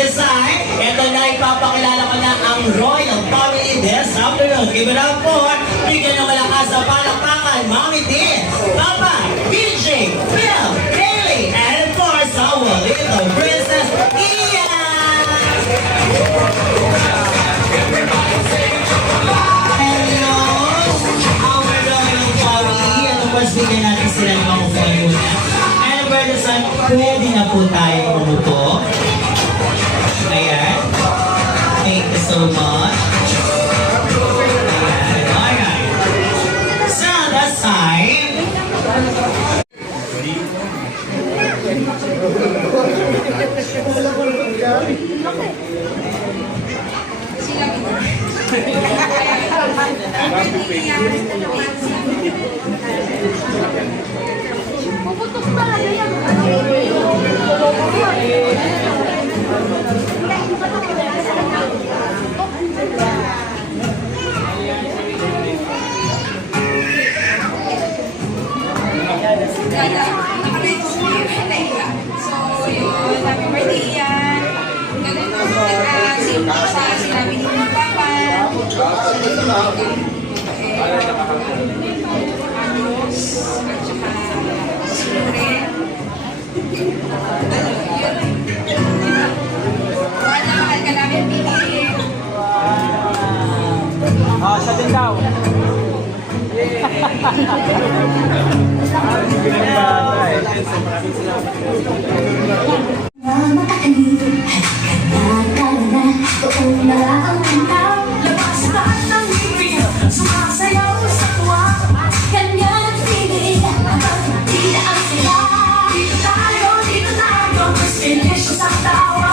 Desai. Ito na, ipapakilala ko na ang Royal Family this afternoon. Give it up for, bigyan ng malakas na palakpakan, Mommy D, Papa, DJ, Bill, Bailey, and of course, our little princess, Ian! Hello, our Royal Family. At of course, bigyan natin sila ng mga muna. And brother son, pwede na po tayo umupo. Ayan. Thank you so much. Ayan. Alright. Sa other side. Puputok talaga yan. So, yun, happy birthday yan. Ganun po, sa sinabi ni mga papa. Ayos, at saka siyempre. Yun. Mahal na mahal ka namin, Pili. Siya din daw. Dito tayo, dito tayo, mas pinisyo sa tawa.